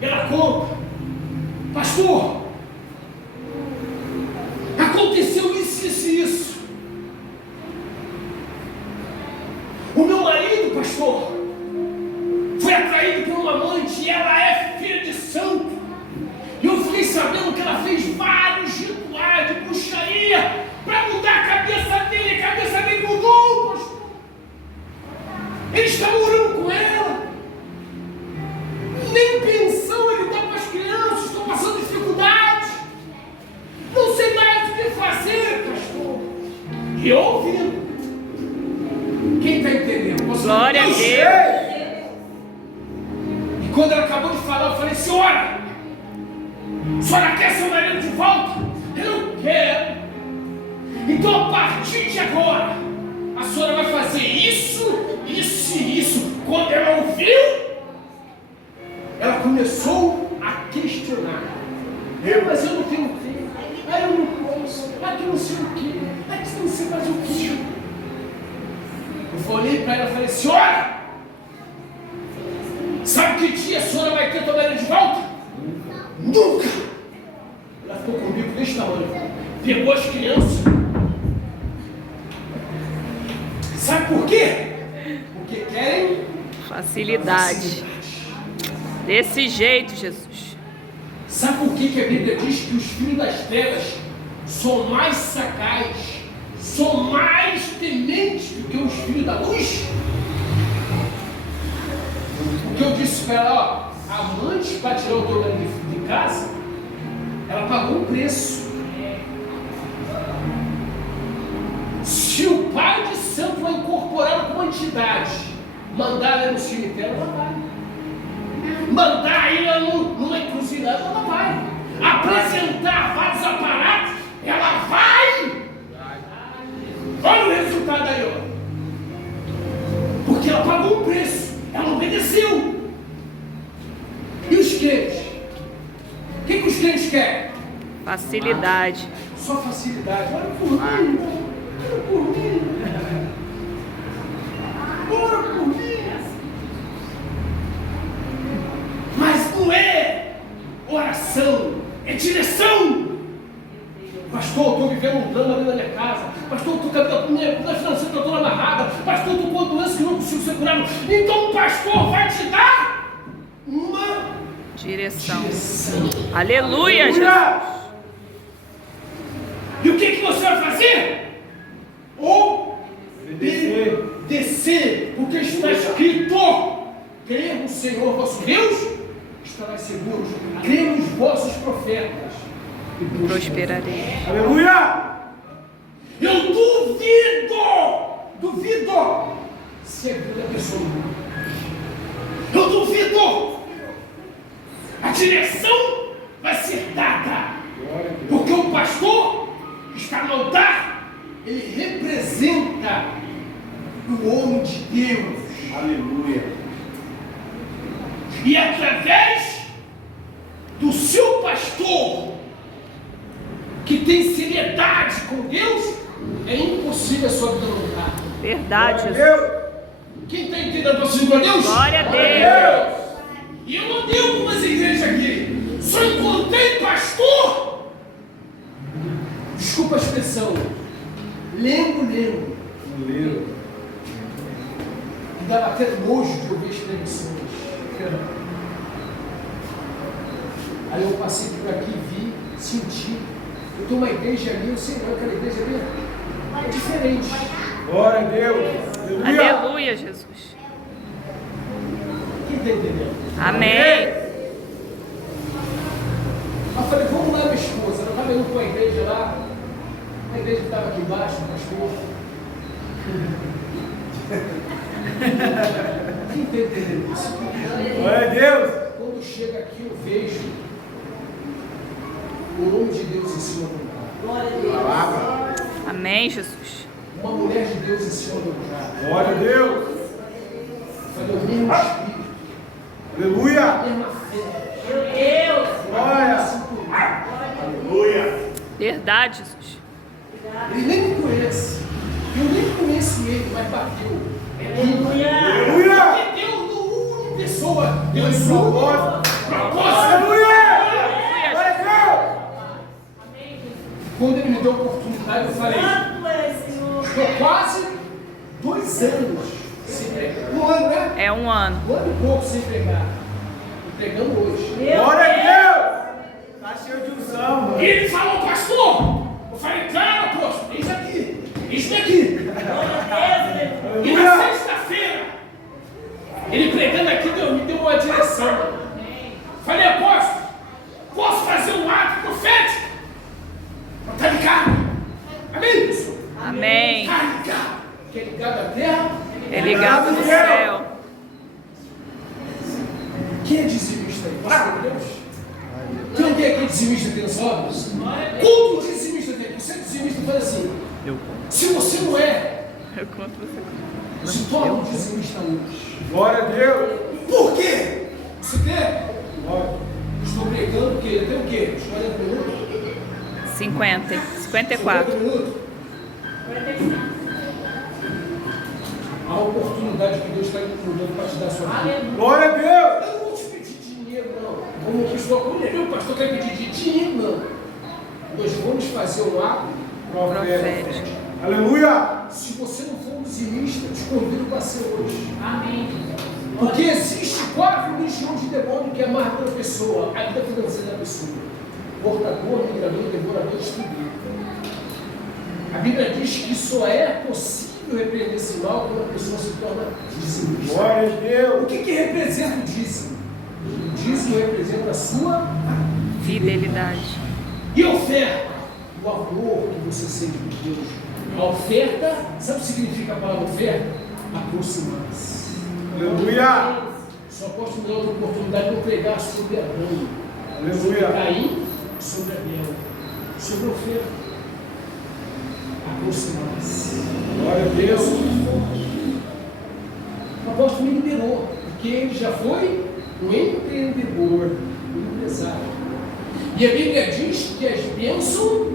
Ela conta. Pastor, aconteceu isso, isso e isso. O meu marido, pastor, foi atraído por uma amante e ela é filha de santo. E eu fiquei sabendo que ela fez vários rituais de bruxaria para mudar a cabeça dele. A cabeça dele mudou, pastor. Ele está morando com ela. Nem pensão ele dá para as crianças, estão passando dificuldade. Não sei mais o que fazer, pastor. E eu ouvindo. Quem está entendendo? Você Glória a não Deus. sei. E quando ela acabou de falar, eu falei, senhora quer seu marido de volta? Eu não quero. Então a partir de agora, a senhora vai fazer isso, isso e isso. Quando ela ouviu, ela começou a questionar. Mas eu não tenho tempo. Ah, eu não posso. Ah, que não sei o quê. Ah, que não sei mais o quê. Eu olhei para ela e falei, senhora, sabe que dia a senhora vai ter tomada de volta? Nunca. Ela ficou comigo desse tamanho. Pegou as crianças. Sabe por quê? Porque querem Facilidade. Desse jeito, Jesus. Sabe por que a Bíblia diz que os filhos das trevas são mais sagazes, são mais tementes do que os filhos da luz? Porque eu disse para ela, ó, a amante para tirar o teu marido de casa, ela pagou um preço. Se o pai de santo vai incorporar como entidade, mandar ela no cemitério, ela vai. Mandar ela no atividades, ela vai. Apresentar vários aparatos, ela vai. Olha o resultado aí, ó. Porque ela pagou um preço, ela obedeceu. E os crentes? O que os crentes querem? Facilidade. Só facilidade. Olha por mim, olha por mim. Ora por mim. Mas não é oração, é direção. Pastor, eu estou vivendo um drama dentro da minha casa. Pastor, minha vida financeira está toda amarrada. Pastor, eu estou com doença que não consigo ser curado. Então o pastor vai te dar uma Direção. Aleluia, Jesus. E o que você vai fazer? Obedecer. Porque está escrito: crer no Senhor vosso Deus, estarás seguros. Crer nos vossos profetas e Prosperarei. Aleluia! Eu duvido se a vida da pessoa muda. Eu duvido. A direção vai ser dada. Porque o pastor está no altar, ele representa o homem de Deus. Aleluia! E através do seu pastor, que tem seriedade com Deus, é impossível a sua vida mudar. Verdade, Jesus. Deus! Quem está entendendo a palavra de Deus? Glória a Deus. E eu não tenho algumas igrejas aqui. Só encontrei pastor. Desculpa a expressão. Lengo. Aleluia! Me dava até nojo de ouvir as pregações. Aí eu passei por aqui, vi, senti. Eu tenho uma igreja ali, eu sei não, aquela igreja ali é diferente. Glória a Deus! Aleluia! Aleluia, Jesus. Quem está entendendo? Amém. Eu falei, vamos lá, minha esposa. Ela estava indo para a igreja lá. A igreja que estava aqui embaixo, pastor. Quem está entendendo isso? Glória a Deus! Quando chega aqui, eu vejo o nome de Deus em cima do lugar. Amém, Jesus. Uma mulher de Deus em cima do lugar. Glória a Deus! Eu falei, o mesmo Espírito, Aleluia! a mesma fé. Glória! Aleluia! Verdade, Jesus. Ele nem me conhece. Eu nem conheço ele, mas bateu. Aleluia! Porque Deus não une pessoa. Deus une propósito. Aleluia! Glória a Deus! Quando ele me deu a oportunidade, eu falei, estou quase 2 anos sem pregar. 1 ano, né? É um ano. 1 ano e pouco sem pregar. Estou pregando hoje. Glória a Deus! Está cheio de unção, mano. E ele falou, pastor. Eu falei, cara, apóstolo, eis aqui. Isso daqui. E na Aleluia! sexta-feira, ele pregando aqui, Deus me deu uma direção. Falei, apóstolo, posso fazer um ato profético? Está ligado? Amém? Isso? Amém. Está ligado? Que é ligado à terra? É ligado no céu. Quem é dizimista aí? Glória a Deus. Tem alguém aqui dizimista aqui nas obras? Como dizimista tem? Você é dizimista, faz assim. Se você não é, Eu conto você. se torna um dizimista hoje. Glória a Deus! Por quê? Você quer? Glória. Estou pregando o quê? Até o quê? Uns 40 minutos? 50. 50 54. minutos? A oportunidade que Deus está dando para te dar a sua vida. Glória a Deus! Eu não vou te pedir dinheiro, não. Como pessoa comum, o pastor quer pedir dinheiro, não. Nós vamos fazer um ato Profético. Aleluia! Se você não for um dizimista, te convido para ser hoje. Amém. Porque existe 4 legiões de demônio que amarram a pessoa, a vida financeira da pessoa. Portador, migrador, devorador, destruidor. A Bíblia diz que só é possível repreender esse mal quando a pessoa se torna dizimista. Glória a Deus! O que representa o dízimo? O dízimo representa a sua Fidelidade. e oferta. O amor que você sente por Deus. A oferta, sabe o que significa a palavra oferta? Aproximar-se. Aleluia! Só posso me dar outra oportunidade de eu pregar sobre Abraão. sobre Aleluia. Caim, sobre Abel, sobre a oferta. Aproximar-se. Glória a Deus. O apóstolo me liberou, porque ele já foi um empreendedor, um empresário. E a Bíblia diz que as bênçãos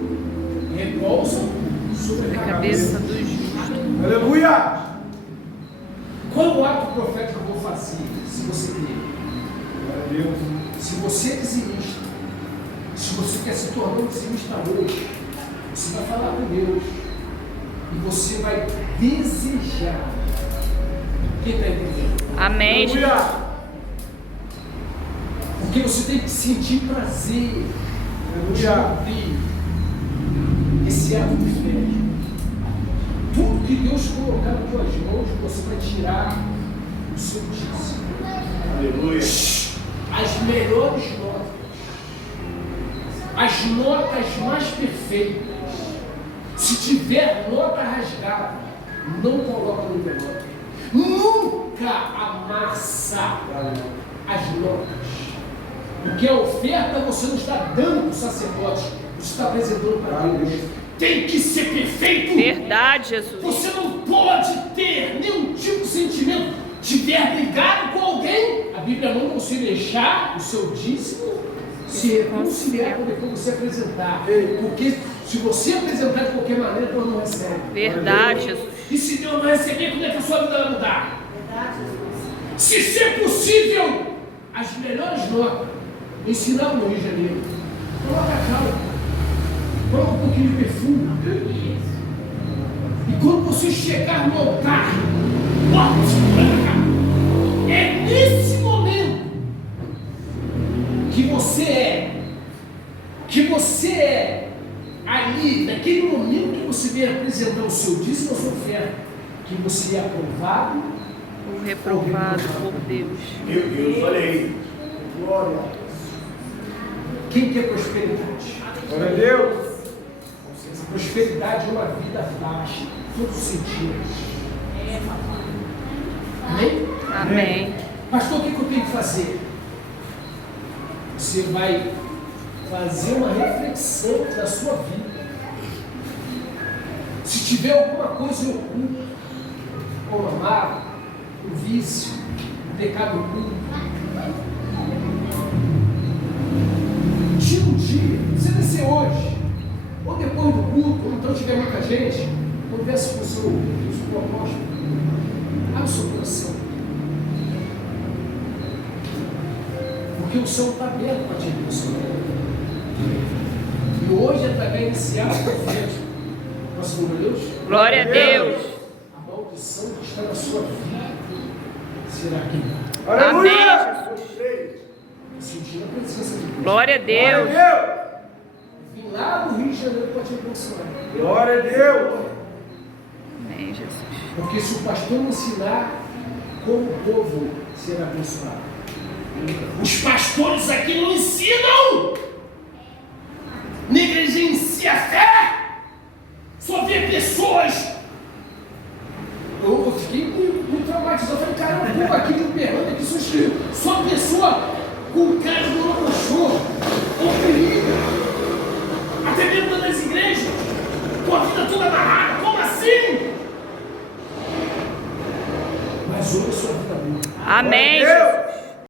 repousam sobre A a cabeça do justo. Aleluia. Qual o ato profético eu vou fazer, se você quer? Glória a Deus. Se você é dizimista, se você quer se tornar um dizimista hoje, você vai falar com Deus e você vai desejar. Quem está entendendo? Amém. Jesus. Aleluia. Porque você tem que sentir prazer de Aleluia. cumprir esse ato de fé. Tudo que Deus colocar nas tuas mãos, você vai tirar o seu dízimo. Aleluia. As melhores notas, as notas mais perfeitas. Se tiver nota rasgada, não coloca no envelope. Nunca amassa as notas. Porque a oferta você não está dando para o sacerdote, você está apresentando para Deus. Tem que ser perfeito. Verdade, Jesus. Você não pode ter nenhum tipo de sentimento. Tiver brigado com alguém, a Bíblia manda você deixar o seu dízimo se reconciliar para depois você apresentar. Porque se você apresentar de qualquer maneira, Deus não recebe. Verdade, Jesus. E se Deus não receber, como é que a sua vida vai mudar? Se ser possível, as melhores notas, ensinamos no Rio de Janeiro. Coloca calma, coloca um pouquinho de perfume. E quando você chegar no altar, é nesse momento que você é ali, naquele momento que você vem apresentar o seu dízimo, a sua oferta, que você é aprovado O reprovado por Deus. Meu Deus, olha aí. Glória. Quem quer prosperidade? Glória a Deus. Essa prosperidade é uma vida baixa, em todos os sentidos. Amém? Amém. Pastor, o que eu tenho que fazer? Você vai fazer uma reflexão da sua vida. Se tiver alguma coisa oculta, ou amargo, um vício, um pecado oculto, tira um dia, você vai ser hoje, ou depois do culto, ou então tiver muita gente, converse com o seu apóstolo, abre o seu coração. Porque o céu está aberto para te abençoar. E hoje, através desse ato profético, nosso Senhor Deus, Glória a Deus. a maldição que está na sua vida será queimada. Aleluia. Sentir a presença de Deus. Glória a Deus. Glória a Deus. Vim lá do Rio de Janeiro para te abençoar. Glória a Deus. Amém, Jesus. Porque se o pastor não ensinar, como o povo será abençoado? Os pastores aqui não ensinam! Negligencia a fé! Só vê pessoas. Eu fiquei muito traumatizado. Eu falei, caramba, o povo aqui de Uberlândia, aqui só pessoa com cara de cachorro, oprimida, até dentro das igrejas, com a vida toda amarrada. Como assim? Mas hoje a sua vida muda. Amém, Glória a Jesus. Deus.